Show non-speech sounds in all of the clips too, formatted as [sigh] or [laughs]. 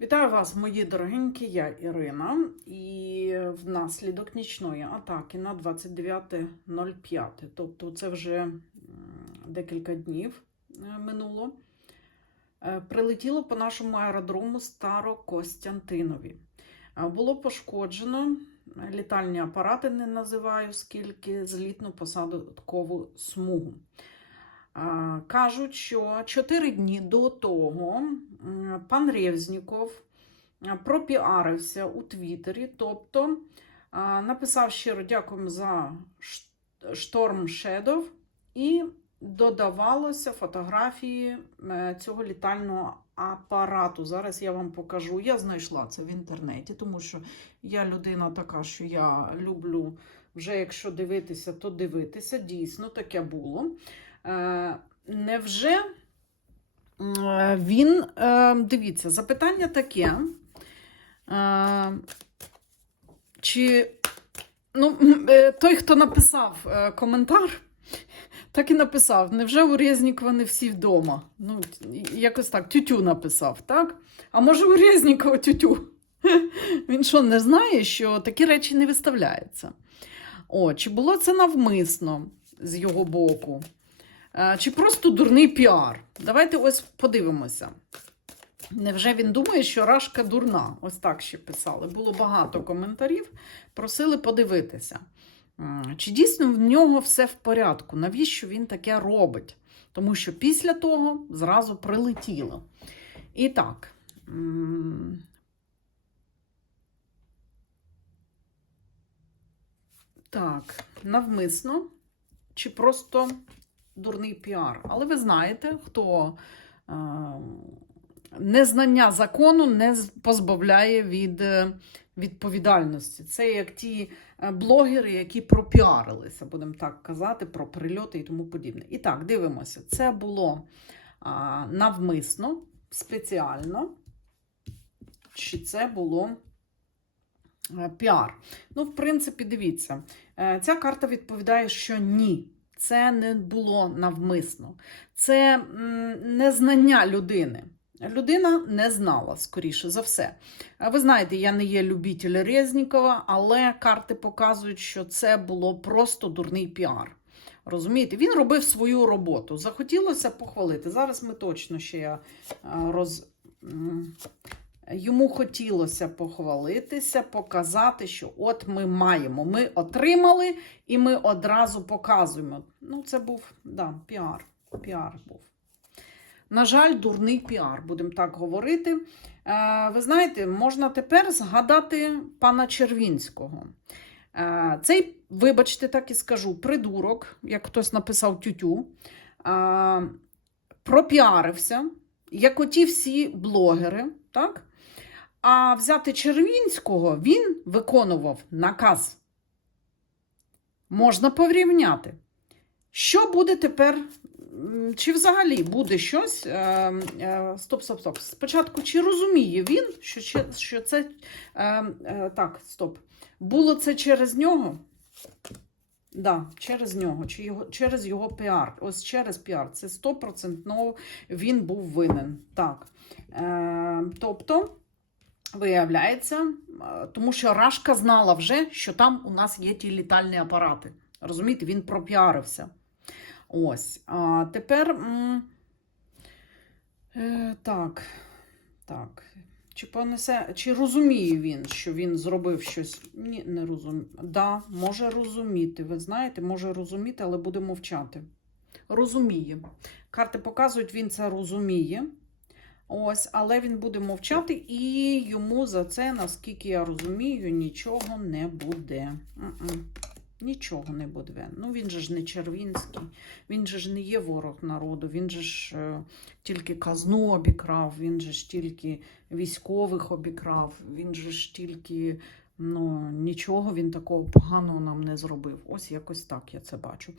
Вітаю вас, мої дорогенькі, я Ірина. І внаслідок нічної атаки на 29.05, тобто це вже декілька днів е, минуло, е, прилетіло по нашому аеродрому Старокостянтинові. Е, Було пошкоджено літальні апарати, не називаю скільки, злітну посадкову смугу. Кажуть, що 4 дні до того пан Резніков а, пропіарився у Твіттері, тобто написав щиро дякуємо за Шторм Shadow і додавалося фотографії е, цього літального апарату. Зараз я вам покажу. Я знайшла це в інтернеті, тому що я людина така, що я люблю вже якщо дивитися, то дивитися. Дійсно, таке було. Е, Невже він, е, дивіться, запитання таке. е, Чи ну, е, той, хто написав е, коментар, так і написав: невже у Резнікова не всі вдома? Ну, якось так, тютю написав, так? А може у Резнікова тютю? [laughs] Він що, не знає, що такі речі не виставляються? О, чи було це навмисно з його боку? Е, Чи просто дурний піар? Давайте ось подивимося. Невже він думає, що Рашка дурна? Ось так ще писали. Було багато коментарів, просили подивитися. Чи дійсно в нього все в порядку? Навіщо він таке робить? Тому що після того зразу прилетіло. І так. Так, навмисно чи просто дурний піар. Але ви знаєте, хто е, незнання закону не позбавляє від е, відповідальності. Це як ті е, блогери, які пропіарилися, будемо так казати, про прильоти і тому подібне. І так, дивимося. Це було а, навмисно, спеціально. Чи це було е, піар? Ну, в принципі, дивіться, е, ця карта відповідає, що ні. Це не було навмисно. Це незнання людини. Людина не знала, скоріше за все. Ви знаєте, я не є любитель Резнікова, але карти показують, що це було просто дурний піар. Розумієте, він робив свою роботу. Захотілося похвалити. Зараз ми точно ще я роз. Йому хотілося похвалитися, показати, що от ми маємо, ми отримали і ми одразу показуємо. Ну, це був да, піар. Піар був. На жаль, дурний піар, будемо так говорити. Е, ви знаєте, можна тепер згадати пана Червінського. Е, цей, вибачте, так і скажу, придурок, як хтось написав тютю, е, пропіарився, як оті всі блогери, так? А взяти Червінського він виконував наказ. Можна порівняти. Що буде тепер? Чи взагалі буде щось? е, е, Стоп, стоп, стоп. Спочатку, чи розуміє він, що, що це. е, Так, стоп. Було це через нього? Да, через нього, чи його, через його піар. Ось через піар. Це 100% він був винен. Так. Тобто, виявляється, е, тому що Рашка знала вже, що там у нас є ті літальні апарати. Розумієте, він пропіарився. Ось. А тепер. Е, так. Так. Чи понесе, чи розуміє він, що він зробив щось? Ні, не розуміє. Да, може розуміти. Ви знаєте, може розуміти, але буде мовчати. Розуміє. Карти показують, він це розуміє. Ось, але він буде мовчати, і йому за це, наскільки я розумію, нічого не буде. Нічого не буде. Ну він же ж не Червінський, він же ж не є ворог народу, він же ж е, тільки казну обікрав, він же ж тільки військових обікрав, він же ж тільки ну, нічого він такого поганого нам не зробив. Ось якось так я це бачу.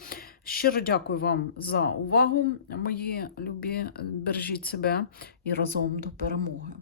Щиро дякую вам за увагу, мої любі. Бережіть себе і разом до перемоги.